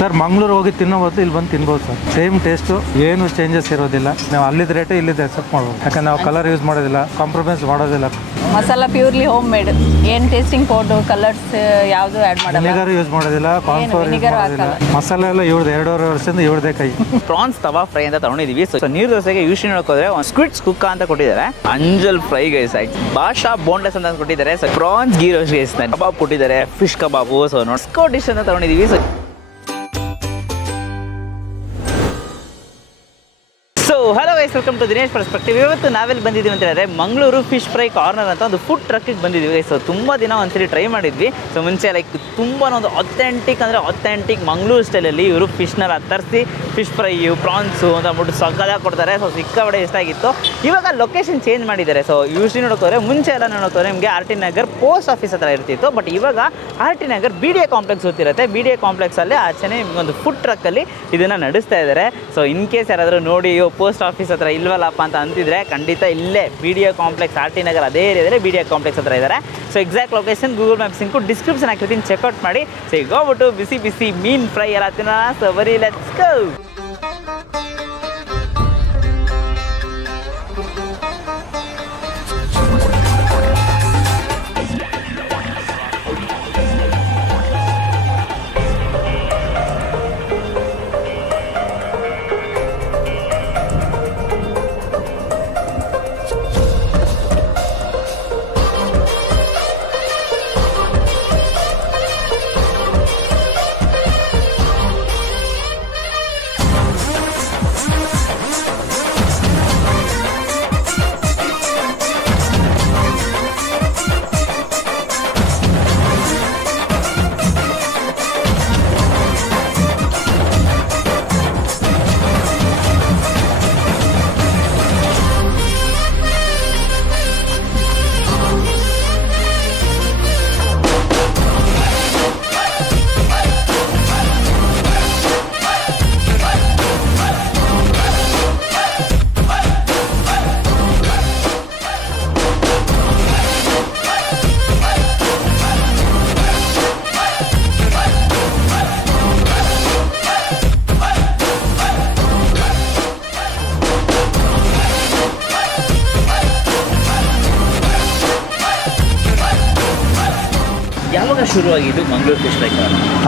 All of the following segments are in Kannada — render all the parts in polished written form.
ಸರ್ ಮಂಗಳೂರು ಹೋಗಿ ತಿನ್ನೋ ಬದಲು ಇಲ್ಲಿ ಬಂದು ತಿನ್ಬೋದು ಸರ್. ಸೇಮ್ ಟೇಸ್ಟು ಏನು ಚೇಂಜಸ್ ಇರೋದಿಲ್ಲ. ನಾವು ಅಲ್ಲಿದ್ದ ರೇಟೇ ಇಲ್ಲಿದ್ದು ಅಕ್ಸೆಪ್ಟ್ ಮಾಡ್ಬೋದು. ಯಾಕಂದ್ರೆ ನಾವು ಕಲರ್ ಯೂಸ್ ಮಾಡೋದಿಲ್ಲ, ಕಾಂಪ್ರಮೈಸ್ ಮಾಡೋದಿಲ್ಲ. ಮಸಾಲ ಪ್ಯೂರ್ಲಿ ಹೋಮ್ ಮೇಡ್, ಏನು ಟೇಸ್ಟಿಂಗ್ ಪೌಡರ್ ಕಲರ್ಸ್ ಯಾವುದು ಆ್ಯಡ್ ಮಾಡಲ್ಲ. ವಿನೆಗರ್ ಯೂಸ್ ಮಾಡೋದಿಲ್ಲ, ಕಾರ್ನ್ಫ್ಲವರ್ ಯೂಸ್ ಮಾಡೋದಿಲ್ಲ. ಮಸಾಲೆ ಎಲ್ಲ ಇವ್ರದ್ದು 2.5 ವರ್ಷದಿಂದ ಇವ್ರದೇ ಕೈ. ಪ್ರಾನ್ಸ್ ತವಾ ಫ್ರೈ ಅಂತ ತಗೊಂಡಿದೀವಿ. ಸೊ ನೀರು ದೋಸೆಗೆ ಯೂಶಲಿ ನೋಡೋದ್ರೆ ಒಂದು ಸ್ಕ್ವಿಡ್ಸ್ ಕುಕ್ಕ ಅಂತ ಕೊಟ್ಟಿದ್ದಾರೆ. ಅಂಜಲ್ ಫ್ರೈ ಗೈಸ್ ಆಯ್ತು, ಬಾಷಾ ಬೋಂಡಸ್ ಅಂತ ಕೊಟ್ಟಿದ್ದಾರೆ. So prawns ghee roast guys, kebab ಕೊಟ್ಟಿದ್ದಾರೆ, ಫಿಶ್ ಕಬಾಬು. ಸೊ ಸ್ಕೋ ಡಿಶ್ ಅಂತ ತಗೊಂಡಿದೀವಿ. So hello guys, welcome to Dinesh perspective. ಇವತ್ತು ನಾವೆಲ್ಲಿ ಬಂದಿದ್ದೀವಿ ಅಂತ ಹೇಳಿದ್ರೆ ಮಂಗಳೂರು ಫಿಶ್ ಫ್ರೈ ಕಾರ್ನರ್ ಅಂತ ಒಂದು ಫುಡ್ ಟ್ರಕ್ಕಿಗೆ ಬಂದಿದ್ದೀವಿ. ಸೊ ತುಂಬ ದಿನ ಒಂದ್ಸರಿ ಟ್ರೈ ಮಾಡಿದ್ವಿ. ಸೊ ಮುಂಚೆ ಲೈಕ್ ತುಂಬ ಒಂದು ಅಥೆಂಟಿಕ್ ಅಂದರೆ ಅಥೆಂಟಿಕ್ ಮಂಗಳೂರು ಸ್ಟೈಲಲ್ಲಿ ಇವರು ಫಿಶ್ನೆಲ್ಲ ತರಿಸಿ ಫಿಶ್ ಫ್ರೈಯು ಪ್ರಾನ್ಸು ಅಂತ ಅಂದ್ಬಿಟ್ಟು ಸಕ್ಕದಾಗಿ ಕೊಡ್ತಾರೆ. ಸೊ ಸಿಕ್ಕಾಪಟ್ಟೆ ಇಷ್ಟ ಆಗಿತ್ತು. ಇವಾಗ ಲೊಕೇಶನ್ ಚೇಂಜ್ ಮಾಡಿದ್ದಾರೆ. ಸೊ ಯೂಶ್ವಲಿ ನೋಡೋಕೋದ್ರೆ ಮುಂಚೆ ಎಲ್ಲ ನೋಡೋಕೋದ್ರೆ ನಿಮಗೆ R T Nagar post office ಹತ್ರ ಇರ್ತಿತ್ತು. ಬಟ್ ಇವಾಗ R T Nagar B D A complex ಗೊತ್ತಿರುತ್ತೆ. ಬಿ ಡಿ ಎ ಕಾಂಪ್ಲೆಕ್ಸಲ್ಲಿ ಆಚೆನೇ ಒಂದು ಫುಡ್ ಟ್ರಕ್ಕಲ್ಲಿ ಇದನ್ನು ನಡೆಸ್ತಾ ಇದ್ದಾರೆ. ಸೊ ಇನ್ ಕೇಸ್ ಯಾರಾದರೂ ನೋಡಿ ಪೋಸ್ಟ್ ಆಫೀಸ್ ಹತ್ರ ಇಲ್ವಲ್ಲಪ್ಪ ಅಂತ ಅಂತಿದ್ರೆ ಖಂಡಿತ ಇಲ್ಲೇ B D A complex R T Nagar ಅದೇ ಏರಿಯಾದಲ್ಲಿ ಬಿ ಡಿ ಎ ಕಾಂಪ್ಲೆಕ್ಸ್ ಹತ್ರ ಇದ್ದಾರೆ. So exact location Google maps ಇಂಕು ಡಿಸ್ಕ್ರಿಪ್ಷನ್ ಹಾಕಿರ್ತೀನಿ, ಚೆಕ್ಔಟ್ ಮಾಡಿ. ಸೊ ಈಗ ಹೋಗ್ಬಿಟ್ಟು ಬಿಸಿ ಬಿಸಿ ಮೀನ್ ಫ್ರೈ ಎಲ್ಲ ತಿನ್ನೋಣ. ಸೊ ಬರೀ ಲೆಟ್ಸ್ ಗೋ. ಯಾವಾಗ ಶುರುವಾಗಿದ್ದು ಮಂಗಳೂರು ಫಿಶ್ ಫ್ರೈ?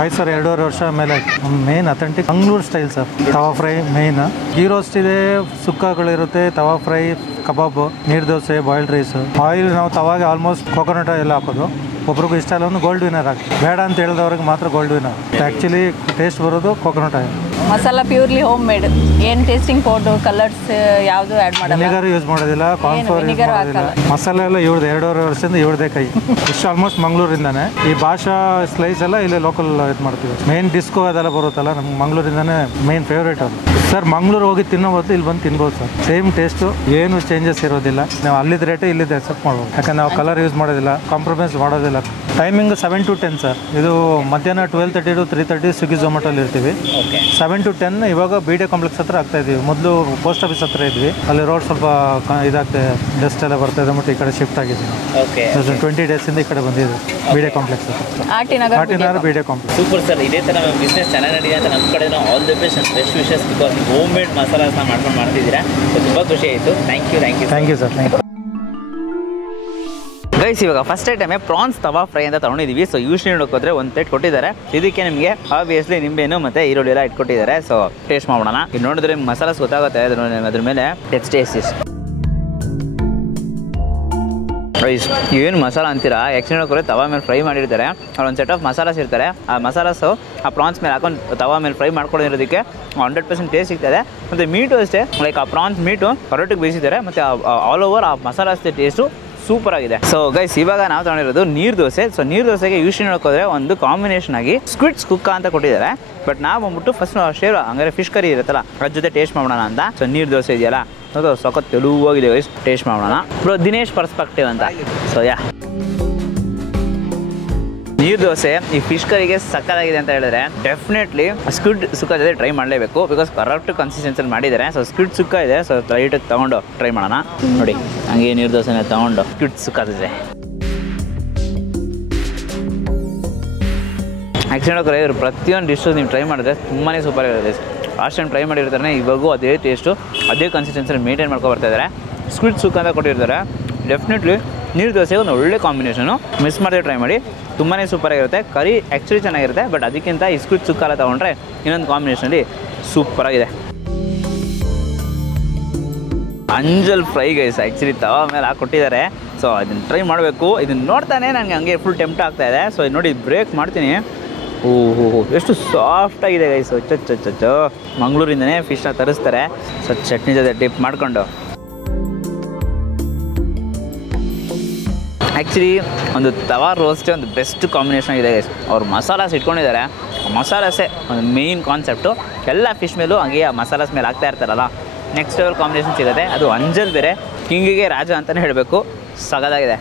ಆಯ್ತು ಸರ್, 2.5 ವರ್ಷ ಮೇಲೆ ಆಯ್ತು. Main authentic Mangaluru style sir. Tawa fry main, ghee roast ಇದೆ, ಸುಕ್ಕಗಳಿರುತ್ತೆ, ತವಾ ಫ್ರೈ, ಕಬಾಬ್, ನೀರು ದೋಸೆ, ಬಾಯ್ಲ್ಡ್ ರೈಸ್. ಆಯಿಲ್ ನಾವು ತವಾಗೆ ಆಲ್ಮೋಸ್ಟ್ ಕೋಕೋನಟ್ ಎಲ್ಲ ಹಾಕೋದು. ಒಬ್ರಿಗೂ ಇಷ್ಟ ಇಲ್ಲ, ಒಂದು ಗೋಲ್ಡ್ ವಿನರ್ ಹಾಕಿ, ಬೇಡ ಅಂತ ಹೇಳಿದವ್ರಿಗೆ ಮಾತ್ರ ಗೋಲ್ಡ್ ವಿನರ್. ಆ್ಯಕ್ಚುಲಿ ಟೇಸ್ಟ್ ಬರೋದು coconut oil. Masala purely home made, ಏನು ಟೇಸ್ಟಿಂಗ್ ಪೌಡರ್ ಕಲರ್ಸ್ ಯಾವುದು ಆ್ಯಡ್ ಮಾಡಲ್ಲ. ವಿನೆಗರ್ ಯೂಸ್ ಮಾಡೋದಿಲ್ಲ, ಕಾರ್ನ್ಫ್ಲವರ್ ಯೂಸ್ ಮಾಡೋದಿಲ್ಲ. ಮಸಾಲೆ ಎಲ್ಲ ಇವ್ರದ್ದು 2.5 ವರ್ಷದಿಂದ ಇವ್ರದೇ ಕೈ. ಇಷ್ಟು ಆಲ್ಮೋಸ್ಟ್ ಮಂಗಳೂರಿಂದಾನೆ. ಈ ಭಾಷಾ ಸ್ಲೈಸ್ ಎಲ್ಲ ಇಲ್ಲೇ ಲೋಕಲ್ ಇದು ಮಾಡ್ತೀವಿ. ಮೇನ್ ಡಿಸ್ಕೋ ಅದೆಲ್ಲ ಬರುತ್ತಲ್ಲ, ನಮ್ಗೆ ಮಂಗಳೂರಿಂದಾನೆ ಮೇನ್ ಫೇವ್ರೇಟ್ ಅದು. ಸರ್ ಮಂಗಳೂರು ಹೋಗಿ ತಿನ್ನೋ ಬದಲು ಇಲ್ಲಿ ಬಂದು ತಿನ್ಬೋದು ಸರ್. ಸೇಮ್ ಟೇಸ್ಟು ಏನು ಚೇಂಜಸ್ ಇರೋದಿಲ್ಲ. ನಾವು ಅಲ್ಲಿದ್ದ ರೇಟೇ ಇಲ್ಲಿದ್ದು ಅಕ್ಸೆಪ್ಟ್ ಮಾಡ್ಬೋದು. ಯಾಕಂದ್ರೆ ನಾವು ಕಲರ್ ಯೂಸ್ ಮಾಡೋದಿಲ್ಲ, ಕಾಂಪ್ರಮೈಸ್ ಮಾಡೋದಿಲ್ಲ. Timing 7 to 10 sir. ಇದು ಮಧ್ಯಾಹ್ನ 12:30 to 3:30 ಸ್ವಿಗ್ಗಿ ಝೊಮ್ಯಾಟೋಲ್ಲಿ ಇರ್ತೀವಿ. 7 to 10 ಇವಾಗ ಬಿ ಡಿ ಎ ಕಾಂಪ್ಲೆಕ್ಸ್ ಹತ್ರ ಆಗ್ತಾ ಇದೀವಿ. ಮೊದಲು ಪೋಸ್ಟ್ ಆಫೀಸ್ ಹತ್ರ ಇದ್ವಿ, ಅಲ್ಲಿ ರೋಡ್ ಸ್ವಲ್ಪ ಇದಾಗ್ತದೆ, ಡಸ್ಟ್ ಎಲ್ಲ ಬರ್ತಾ ಇದೆ, ಮತ್ತು ಈ ಕಡೆ ಶಿಫ್ಟ್ ಆಗಿದ್ದೀವಿ. 20 ಡೇಸಿಂದ ಈ ಕಡೆ ಬಂದಿದ್ದೀವಿ ಬಿ ಡಿ ಎ ಕಾಂಪ್ಲೆಕ್ಸ್ ಹತ್ರ, R T Nagar B D A complex. Super sir, ಇದೇ ಥರ ನಮ್ಮ ಬಿಸ್ನೆಸ್ ಚೆನ್ನಾಗಿ ನಡೀಇದೆ ಅಂತ ನಮ್ಮ ಕಡೆ all the best and best wishes. Because home made ಮಸಾಲಾಸ್ನ ಮಾಡ್ಕೊಂಡು ಮಾಡ್ತಿದ್ದೀರಾ. ಸೊ ತುಂಬ ಖುಷಿ ಆಯಿತು. Thank you sir. Thank you. Guys, ಇವಾಗ ಫಸ್ಟ್ ಐಟಮೇ ಪ್ರಾನ್ಸ್ ತವಾ ಫ್ರೈ ಅಂತ ತಗೊಂಡಿದ್ದೀವಿ. ಸೊ ಯೂಶ್ವಲಿ ನೋಡೋಕೋದ್ರೆ ಒಂದು ಪ್ಲೇಟ್ ಕೊಟ್ಟಿದ್ದಾರೆ. ಇದಕ್ಕೆ ನಿಮಗೆ ಆಬ್ವಿಯಸ್ಲಿ ನಿಂಬೆನು ಮತ್ತು ಈರುಳ್ಳಿ ಎಲ್ಲ ಇಟ್ಕೊಟ್ಟಿದ್ದಾರೆ. ಸೊ ಟೇಸ್ಟ್ ಮಾಡೋಣ. ಇದು ನೋಡಿದ್ರೆ ಮಸಾಲಾಸ್ ಗೊತ್ತಾಗುತ್ತೆ ಅದ್ರ ಮೇಲೆ ಟೇಸ್ಟ್. ರೈಸ್ ಏನು ಮಸಾಲ ಅಂತೀರಾ? ಆ್ಯಕ್ಚುಲಿ ನೋಡಿದ್ರೆ ತವಾ ಮೇಲೆ ಫ್ರೈ ಮಾಡಿರ್ತಾರೆ. ಅವ್ರು ಒಂದು ಸೆಟ್ ಆಫ್ ಮಸಾಲಾಸ್ ಇರ್ತಾರೆ. ಆ ಮಸಾಲಾಸು ಆ ಪ್ರಾನ್ಸ್ ಮೇಲೆ ಹಾಕೊಂಡು ತವಾ ಮೇಲೆ ಫ್ರೈ ಮಾಡ್ಕೊಂಡಿರೋದಕ್ಕೆ 100% ಟೇಸ್ಟ್ ಸಿಗ್ತದೆ. ಮತ್ತು ಮೀಟು ಅಷ್ಟೇ, ಲೈಕ್ ಆ ಪ್ರಾನ್ಸ್ ಮೀಟು ಕರೆಕ್ಟಾಗಿ ಬೇಯಿಸಿದ್ದಾರೆ. ಮತ್ತು ಆಲ್ ಓವರ್ ಆ ಮಸಾಲಾಸ್ ಟೇಸ್ಟು ಸೂಪರ್ ಆಗಿದೆ. ಸೊ ಗೈಸ್, ಇವಾಗ ನಾವು ತಗೊಂಡಿರೋದು ನೀರು ದೋಸೆ. ಸೊ ನೀರು ದೋಸೆಗೆ ಯೂಶ್ವಲಿ ನೋಡ್ಕೋದ್ರೆ ಒಂದು ಕಾಂಬಿನೇಷನ್ ಆಗಿ ಸ್ಕ್ವಿಡ್ಸ್ ಕುಕ್ಕ ಅಂತ ಕೊಟ್ಟಿದ್ದಾರೆ. ಬಟ್ ನಾವು ಬಂದ್ಬಿಟ್ಟು ಫಸ್ಟ್ ಶೇರ್ ಹಂಗಾರೆ ಫಿಶ್ ಕರಿ ಇರುತ್ತಲ್ಲ ಅದ್ರ ಜೊತೆ ಟೇಸ್ಟ್ ಮಾಡೋಣ ಅಂತ. ಸೊ ನೀರು ದೋಸೆ ಇದೆಯಲ್ಲ, ಅದು ಸಖತ್ ತೆಳುವಾಗಿದೆ ಗೈಸ್. ಟೇಸ್ಟ್ ಮಾಡೋಣ. ಬ್ರೋ, ದಿನೇಶ್ ಪರ್ಸ್ಪೆಕ್ಟಿವ್ ಅಂತ. ಸೊ ನೀರು ದೋಸೆ ಈ ಫಿಶ್ ಕರಿಗೆ ಸಕ್ಕತ್ತಾಗಿದೆ ಅಂತ ಹೇಳಿದ್ರೆ ಡೆಫಿನೆಟ್ಲಿ ಸ್ಕ್ವಿಡ್ ಸುಕ್ಕ ಜೊತೆ ಟ್ರೈ ಮಾಡಲೇಬೇಕು. ಬಿಕಾಸ್ ಕರೆಕ್ಟ್ ಕನ್ಸಿಸ್ಟೆನ್ಸಿಯಲ್ಲಿ ಮಾಡಿದ್ದಾರೆ. ಸೊ ಸ್ಕ್ವಿಡ್ ಸುಕ್ಕ ಇದೆ. ಸೊ ಲೈಟಾಗಿ ತೊಗೊಂಡು ಟ್ರೈ ಮಾಡೋಣ. ನೋಡಿ, ಹಂಗೆ ನೀರು ದೋಸೆನ ತೊಗೊಂಡು ಸ್ಕ್ವಿಡ್ ಸುಕ್ಕ ಜೊತೆ ಆ್ಯಕ್ಚುಲಿ ಇವರು ಪ್ರತಿಯೊಂದು ಡಿಶ್ಶು ನೀವು ಟ್ರೈ ಮಾಡಿದ್ರೆ ತುಂಬಾ ಸೂಪರ್ ಆಗಿರುತ್ತೆ. ಲಾಸ್ಟ್ ಟೈಮ್ ಟ್ರೈ ಮಾಡಿರ್ತಾರೆ, ಇವಾಗೂ ಅದೇ ಟೇಸ್ಟು ಅದೇ ಕನ್ಸಿಸ್ಟೆನ್ಸಿಯಲ್ಲಿ ಮೇಂಟೈನ್ ಮಾಡ್ಕೊಂಡು ಬರ್ತಾಯಿದ್ದಾರೆ. ಸ್ಕ್ವಿಡ್ ಸುಕ್ಕ ಅಂತ ಕೊಟ್ಟಿರ್ತಾರೆ. ಡೆಫಿನೆಟ್ಲಿ ನೀರು ದೋಸೆಗೆ ಒಂದು ಒಳ್ಳೆ ಕಾಂಬಿನೇಷನು, ಮಿಸ್ ಮಾಡದೆ ಟ್ರೈ ಮಾಡಿ, ತುಂಬಾ ಸೂಪರಾಗಿರುತ್ತೆ. ಕರಿ ಆ್ಯಕ್ಚುಲಿ ಚೆನ್ನಾಗಿರುತ್ತೆ, ಬಟ್ ಅದಕ್ಕಿಂತ ಈ ಸ್ಕ್ವಿಡ್ ಸುಕ್ಕ ಎಲ್ಲ ತೊಗೊಂಡ್ರೆ ಇನ್ನೊಂದು ಕಾಂಬಿನೇಷನಲ್ಲಿ ಸೂಪರಾಗಿದೆ. ಅಂಜಲ್ ಫ್ರೈ ಗೈಸ್ ಆ್ಯಕ್ಚುಲಿ ತವಾ ಮೇಲೆ ಹಾಕ್ಕೊಟ್ಟಿದ್ದಾರೆ. ಸೊ ಅದನ್ನು ಟ್ರೈ ಮಾಡಬೇಕು. ಇದನ್ನು ನೋಡ್ತಾನೆ ನನಗೆ ಹಂಗೆ ಫುಲ್ ಟೆಂಪ್ಟ್ ಆಗ್ತಾಯಿದೆ. ಸೊ ಇದು ನೋಡಿ ಬ್ರೇಕ್ ಮಾಡ್ತೀನಿ. ಓಹೋ ಎಷ್ಟು ಸಾಫ್ಟಾಗಿದೆ ಗೈಸ್. ಚಚ್ಚ ಮಂಗಳೂರಿಂದನೇ ಫಿಶ್ನ ತರಿಸ್ತಾರೆ. ಸೊ ಚಟ್ನಿ ಜೊತೆ ಡಿಪ್ ಮಾಡಿಕೊಂಡು ಆ್ಯಕ್ಚುಲಿ ಒಂದು ತವಾ ರೋಸ್ಟೇ ಒಂದು ಬೆಸ್ಟ್ ಕಾಂಬಿನೇಷನ್ ಆಗಿದೆ ಗೈಸ್. ಅವ್ರು ಮಸಾಲಾಸ್ ಇಟ್ಕೊಂಡಿದ್ದಾರೆ. ಮಸಾಲಾಸೇ ಒಂದು ಮೇಯ್ನ್ ಕಾನ್ಸೆಪ್ಟು. ಎಲ್ಲ ಫಿಶ್ ಮೇಲೂ ಹಂಗೆ ಆ ಮಸಾಲಾಸ್ ಮೇಲೆ ಹಾಕ್ತಾ ಇರ್ತಾರಲ್ಲ, ನೆಕ್ಸ್ಟ್ ಲೆವೆಲ್ ಕಾಂಬಿನೇಷನ್ ಸಿಗುತ್ತೆ. ಅದು ಅಂಜಲ್ ಬೇರೆ ಕಿಂಗಿಗೆ ರಾಜ ಅಂತಲೇ ಹೇಳಬೇಕು. ಸಗದಾಗಿದೆ.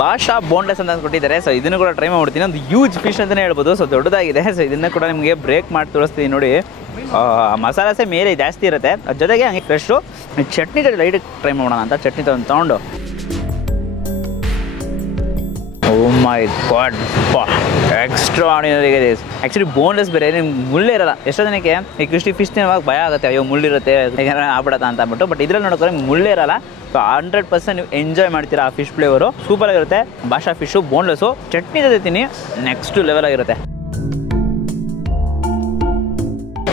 ಭಾಷಾ ಬೋಂಡಸ್ ಅಂತ ಕೊಟ್ಟಿದ್ದಾರೆ. ಸೊ ಇದನ್ನು ಕೂಡ ಟ್ರೈ ಮಾಡ್ಬಿಡ್ತೀನಿ. ಒಂದು ಯೂಜ್ ಫಿಶ್ ಅಂತಲೇ ಹೇಳ್ಬೋದು. ಸೊ ದೊಡ್ಡದಾಗಿದೆ. ಸೊ ಇದನ್ನು ಕೂಡ ನಿಮಗೆ ಬ್ರೇಕ್ ಮಾಡಿ ತೋರಿಸ್ತೀನಿ ನೋಡಿ. ಮಸಾಲಾಸೆ ಮೇಲೆ ಜಾಸ್ತಿ ಇರುತ್ತೆ, ಅದ್ರ ಜೊತೆಗೆ ಹಂಗೆ ಫ್ರೆಶ್ಶು ಚಟ್ನಿ ಜೊತೆ ಲೈಟ್ ಟ್ರೈ ಮಾಡೋಣ ಅಂತ ಚಟ್ನಿ ತೊಗೊಂಡು ಓ ಮೈ ಗಾಡ್ ಎಕ್ಸ್ಟ್ರಾ ಆರ್ಡಿನರಿ ಇದೆ. ಆ್ಯಕ್ಚುಲಿ ಬೋನ್ಲೆಸ್ ಬೇರೆ, ನಿಮ್ಗೆ ಮುಳ್ಳೇ ಇರಲ್ಲ. ಎಷ್ಟೋ ಜನಕ್ಕೆ ಈ ಕ್ರಿಸ್ಟಿ ಫಿಶ್ ತಿನ್ನುವಾಗ ಭಯ ಆಗುತ್ತೆ, ಅಯ್ಯೋ ಮುಳ್ಳಿರುತ್ತೆ ಏನಾರ ಆಗ್ಬಿಡತ್ತಾ ಅಂತ ಅಂದ್ಬಿಟ್ಟು. ಬಟ್ ಇದ್ರಲ್ಲಿ ನೋಡೋಕೆ ನಿಮ್ಗೆ ಮುಳ್ಳೇ ಇರಲ್ಲ. ಸೊ 100% ನೀವು ಎಂಜಾಯ್ ಮಾಡ್ತೀರಾ. ಆ ಫಿಶ್ ಫ್ಲೇವರು ಸೂಪರಾಗಿರುತ್ತೆ. ಭಾಷಾ ಫಿಶು ಬೋನ್ಲೆಸ್ಸು ಚಟ್ನಿ ಜೊತೆ ತಿನ್ನಿ, ನೆಕ್ಸ್ಟ್ ಲೆವೆಲ್ ಆಗಿರುತ್ತೆ.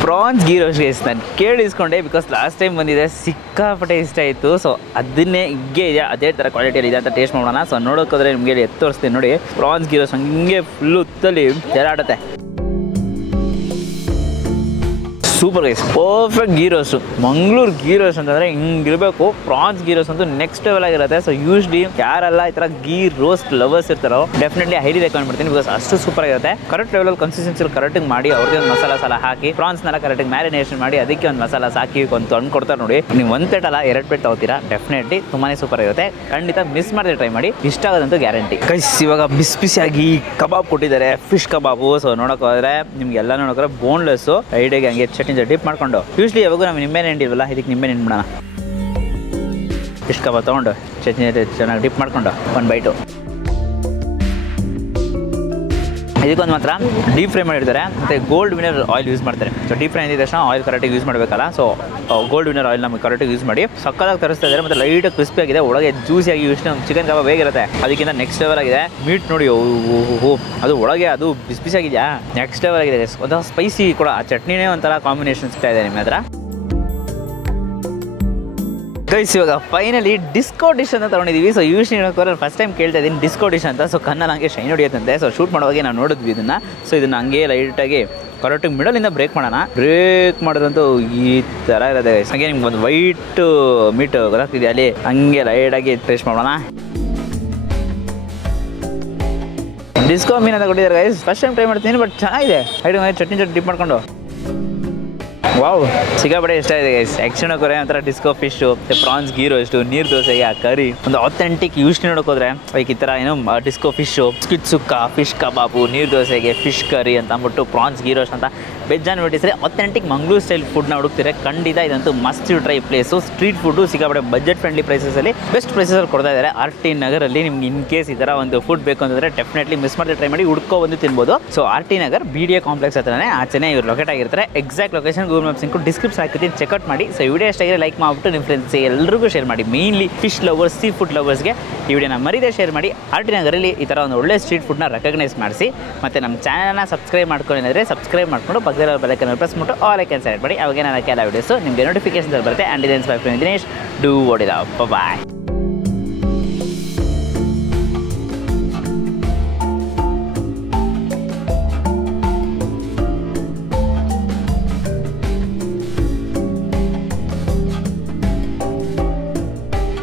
ಪ್ರಾನ್ಸ್ ಗೀ ರೋಸ್ಟ್ ಗೈಸ್ ನಾನು ಕೇಳಿಸ್ಕೊಂಡೆ, ಬಿಕಾಸ್ ಲಾಸ್ಟ್ ಟೈಮ್ ಬಂದಿದೆ, ಸಿಕ್ಕಾಪಟ್ಟೆ ಇಷ್ಟ ಆಯಿತು. ಸೊ ಅದನ್ನೇ ಹೀಗೆ ಇದೆ, ಅದೇ ಥರ ಕ್ವಾಲಿಟಿಯಲ್ಲಿ ಇದೆ ಅಂತ ಟೇಸ್ಟ್ ಮಾಡೋಣ. ಸೊ ನೋಡೋಕ್ಕೋದ್ರೆ ನಿಮಗೆ ತೋರಿಸ್ತೀನಿ ನೋಡಿ. ಪ್ರಾನ್ಸ್ ಗೀ ರೋಸ್ಟ್ ಹಂಗೆ ಫುಲ್ಲು ಉತ್ತಲ್ಲಿ ಜರಾಡುತ್ತೆ. Super guys, perfect ghee roast. Mangaluru ghee roast ಅಂತಂದರೆ ಹಿಂಗಿರಬೇಕು. ಪ್ರಾನ್ಸ್ ಗೀ ರೋಸ್ಟ್ ಅಂತೂ ನೆಕ್ಸ್ಟ್ ಲೆವೆಲ್ ಆಗಿರುತ್ತೆ. ಸೊ ಯೂಶ್ಲಿ ಯಾರೆಲ್ಲ ಈ ಥರ ಗೀ ರೋಸ್ಟ್ ಲವರ್ಸ್ ಇರ್ತಾರೋ ಡೆಫಿನೆಟ್ಲಿ ಹೈಲಿ ರೆಕಮೆಂಡ್ ಮಾಡ್ತೀನಿ, ಬಿಕಾಸ್ ಅಷ್ಟು ಸೂಪರ್ ಆಗಿರುತ್ತೆ. ಕರೆಕ್ಟ್ ಲೆವೆಲ್ ಕನ್ಸಿಸ್ಟೆನ್ಸಿ ಕರೆಕ್ಟಿಗೆ ಮಾಡಿ ಅವ್ರಿಗೆ ಒಂದು ಮಸಾಲ ಹಾಕಿ ಪ್ರಾನ್ಸ್ನೆಲ್ಲ ಕರೆಕ್ಟಿಗೆ ಮ್ಯಾರಿನೇಷನ್ ಮಾಡಿ ಅದಕ್ಕೆ ಒಂದು ಮಸಾಲ ಹಾಕಿ ಒಂದು ತಂದು ಕೊಡ್ತಾರೆ ನೋಡಿ. ನೀವು ಒಂದು ಪ್ಲೇಟ್ ಅಲ್ಲ 2 ಪ್ಲೇಟ್ ತಗೋತೀರಾ. ಡೆಫಿನೆಟ್ಲಿ ತುಂಬಾ ಸೂಪರ್ ಆಗಿರುತ್ತೆ. ಖಂಡಿತ ಮಿಸ್ ಮಾಡಿದ್ರೆ ಟ್ರೈ ಮಾಡಿ, ಇಷ್ಟ ಆಗೋದಂತೂ ಗ್ಯಾರಂಟಿ. ಗೈಸ್ ಇವಾಗ ಬಿಸಿಯಾಗಿ ಕಬಾಬ್ ಕೊಟ್ಟಿದ್ದಾರೆ, ಫಿಶ್ ಕಬಾಬು. ಸೊ ನೋಡೋಕೆ ಹೋದರೆ ನಿಮ್ಗೆಲ್ಲ ನೋಡೋಕೆ ಬೋನ್ಲೆಸ್ಸು ಸೈಡಿಗೆ ಹಂಗೆ ಚಟ್ನಿ ಡಿಪ್ ಮಾಡ್ಕೊಂಡು. ಯೂಶ್ಲಿ ಯಾವಾಗೂ ನಾವು ನಿಂಬೆಹಣ್ಣು ಹಿಂಡಿಲ್ವಲ್ಲ, ಇದಕ್ಕೆ ನಿಂಬೆಹಣ್ಣು ಹಿಂಡ್ಬಿಡೋಣ. ಫಿಶ್ ಕಬಾಬ್ ತೊಗೊಂಡು ಚಟ್ನಿ ಚೆನ್ನಾಗಿ ಡಿಪ್ ಮಾಡ್ಕೊಂಡು ಒಂದು ಬೈಟು. ಇದಕ್ಕೊಂದು ಮಾತ್ರ ಡೀಪ್ ಫ್ರೈ ಮಾಡಿರ್ತಾರೆ, ಮತ್ತು ಗೋಲ್ಡ್ ವಿನರ್ ಆಯಿಲ್ ಯೂಸ್ ಮಾಡ್ತಾರೆ. ಸೊ ಡೀಪ್ ಫ್ರೈ ಅಂದಿದ ತಕ್ಷಣ ಆಯಿಲ್ ಕರೆಕ್ಟಾಗಿ ಯೂಸ್ ಮಾಡಬೇಕಲ್ಲ. ಸೊ ಗೋಲ್ಡ್ ವಿನರ್ ಆಯಿಲ್ ನಮಗೆ ಕರೆಕ್ಟಾಗಿ ಯೂಸ್ ಮಾಡಿ ಸಕ್ಕತ್ತಾಗಿ ತರಿಸ್ತಾ ಇದ್ದಾರೆ. ಮತ್ತು ಲೈಟಾಗಿ ಕ್ರಿಸ್ಪಿ ಆಗಿದೆ, ಒಳಗೆ ಜ್ಯೂಸಿಯಾಗಿ ಯೂಸ್ ಚಿಕನ್ ಕಬಾಬ್ ಹೇಗಿರುತ್ತೆ ಅದಕ್ಕಿಂತ ನೆಕ್ಸ್ಟ್ ಲೆವೆಲ್ ಆಗಿದೆ. ಮೀಟ್ ನೋಡಿ ಅದು ಒಳಗೆ ಅದು ಬಿಸಿಯಾಗಿದೆಯಾ, ನೆಕ್ಸ್ಟ್ ಲೆವೆಲ್ ಆಗಿದೆ. ಒಂಥರ ಸ್ಪೈಸಿ ಕೂಡ, ಆ ಚಟ್ನಿನೇ ಒಂಥರ ಕಾಂಬಿನೇಷನ್ ಸಿಗ್ತಾ ಇದೆ ನಿಮ್ಮ ಹತ್ರ. ಗೈಸ್ ಇವಾಗ ಫೈನಲಿ ಡಿಸ್ಕೋ ಡಿಶ್ ಅಂತ ತೊಗೊಂಡಿದ್ದೀವಿ. ಸೊ ಯೂಶ್ವಲಿ ಹೇಳೋಕೆ ಫಸ್ಟ್ ಟೈಮ್ ಕೇಳ್ತಾ ಇದ್ದೀನಿ ಡಿಸ್ಕೋ ಡಿಶ್ ಅಂತ. ಸೊ ಕಣ್ಣಲ್ಲಿ ಹಂಗೆ ಶೈನ್ ಹೊಡಿಯುತ್ತಂತೆ. ಸೊ ಶೂಟ್ ಮಾಡುವಾಗ ನಾವು ನೋಡಿದ್ವಿ ಇದನ್ನು. ಸೊ ಇದನ್ನು ಹಂಗೆ ಲೈಟಾಗಿ ಕರೆಕ್ಟಾಗಿ ಮಿಡಲಿಂದ ಬ್ರೇಕ್ ಮಾಡೋಣ. ಬ್ರೇಕ್ ಮಾಡೋದಂತೂ ಈ ಥರ ಇರೋದೆ. ಹಾಗೆ ನಿಮ್ಗೆ ಒಂದು ವೈಟ್ ಮೀಟ್ ಗೊತ್ತಾಗ್ತಿದೆ ಅಲ್ಲಿ, ಹಂಗೆ ಲೈಟಾಗಿ ಟೇಸ್ಟ್ ಮಾಡೋಣ. ಡಿಸ್ಕೋ ಮೀನ್ ಅಂತ ಕೊಟ್ಟಿದ್ದಾರೆ ಗೈಸ್. ಫಸ್ಟ್ ಟೈಮ್ ಟ್ರೈ ಮಾಡ್ತೀನಿ, ಬಟ್ ಚೆನ್ನಾಗಿದೆ. ಚಟ್ನಿ ಜೊತೆ ಡಿಪ್ ಮಾಡ್ಕೊಂಡು ವಾವ್ ಸಿಕ್ಕಾಪಟ್ಟೆ ಇಷ್ಟ ಇದೆ ಗೈಸ್. ಆ್ಯಕ್ಚುಲಿ ಕೊರೆ ಒಂಥರ disco fish, prawns ghee roast, ನೀರು ದೋಸೆಗೆ ಆ ಕರಿ ಒಂದು ಅಥೆಂಟಿಕ್ ಯೂಶ್ವಲಿ ನೋಡೋಕೋದ್ರೆ ಲೈಕ್ ಈ ಥರ ಏನು ಡಿಸ್ಕೋ ಫಿಶು, ಸ್ಕ್ವಿಡ್ ಸುಕ್ಕ, ಫಿಶ್ ಕಬಾಬು, ನೀರು ದೋಸೆಗೆ ಫಿಶ್ ಕರಿ ಅಂತ ಅಂದ್ಬಿಟ್ಟು ಪ್ರಾನ್ಸ್ ಗೀ ರೋಸ್ಟ್ ಅಂತ ವೆಜ್ಜನ್ನು ಬಿಟ್ಟಿದ್ರೆ ಅಥೆಂಟಿಕ್ ಮಂಗಳೂರು ಸ್ಟೈಲ್ ಫುಡ್ನ ಹುಡುಕ್ತಿದ್ರೆ ಖಂಡಿತ ಇದಂತೂ must try place. Street food ಸಿಕ್ಕಾಪಟ್ಟೆ ಬಜೆಟ್ ಫ್ರೆಂಡ್ಲಿ ಪ್ರೈಸಸಲ್ಲಿ ಬೆಸ್ಟ್ ಪ್ರೈಸಲ್ಲಿ ಕೊಡ್ತಾ ಇದ್ದಾರೆ. RT ನಗರಲ್ಲಿ ನಿಮ್ಗೆ ಇನ್ ಕೇಸ್ ಈ ಥರ ಒಂದು ಫುಡ್ ಬೇಕು ಅಂತಂದರೆ ಡೆಫಿನೆಟ್ಲಿ ಮಿಸ್ ಮಾಡಿ ಟ್ರೈ ಮಾಡಿ ಹುಡ್ಕೋ ಬಂದು ತಿನ್ಬೋದು. So RT Nagar BDA complex ಹತ್ರನೇ ಆಚೆನೇ ಇವರು ಲೊಕೇಟ್ ಆಗಿರ್ತಾರೆ. ಎಕ್ಸಾಕ್ಟ್ ಲೊಕೇಶನ್ ಗೂಗಲ್ ಮ್ಯಾಪ್ಸ್ ಇಂಕು ಡಿಸ್ಕ್ರಿಪ್ಷನ್ ಹಾಕಿರ್ತೀನಿ, ಚೆಕ್ಔಟ್ ಮಾಡಿ. ಸೊ ಈ ವಿಡಿಯೋ ಎಷ್ಟಾಗಿದೆ ಲೈಕ್ ಮಾಡಿಬಿಟ್ಟು ನಿಮ್ಮ ಫ್ರೆಂಡ್ಸ್ ಎಲ್ಲರಿಗೂ ಶೇರ್ ಮಾಡಿ. Mainly fish lovers, seafood ಲವರ್ಸ್ಗೆ ಈ ವಿಡಿಯೋನ ಮರೀದೆ ಶೇರ್ ಮಾಡಿ. RT ನಗರಲ್ಲಿ ಈ ಥರ ಒಂದು ಒಳ್ಳೆ ಸ್ಟ್ರೀಟ್ ಫುಡ್ನ ರೆಕಗ್ನೈಸ್ ಮಾಡಿಸಿ. ಮತ್ತು ನಮ್ಮ ಚಾನಲ್ನ ಸಬ್ಸ್ಕ್ರೈಬ್ ಮಾಡ್ಕೊಂಡಿದ್ರೆ ಸಬ್ಸ್ಕ್ರೈಬ್ ಮಾಡಿಕೊಂಡು ಪಕ್ಕದ ಬೆಲ್ಲೈಕನ್ ಪ್ರೆಸ್ ಮಾಡ್ಬಿಟ್ಟು ಆಲ್ ಐಕನ್ ಸೆಲೆಕ್ಟ್ ಮಾಡಿ. ಅವಾಗ ನಾನು ಎಲ್ಲ ವೀಡಿಯೋಸು ನಿಮಗೆ ನೋಟಿಫಿಕೇಶನ್ ಬರುತ್ತೆ. ಆ್ಯಂಡ್ ಇದೆನ್ಸ್ by friend Dinesh. Do what it up. Bye.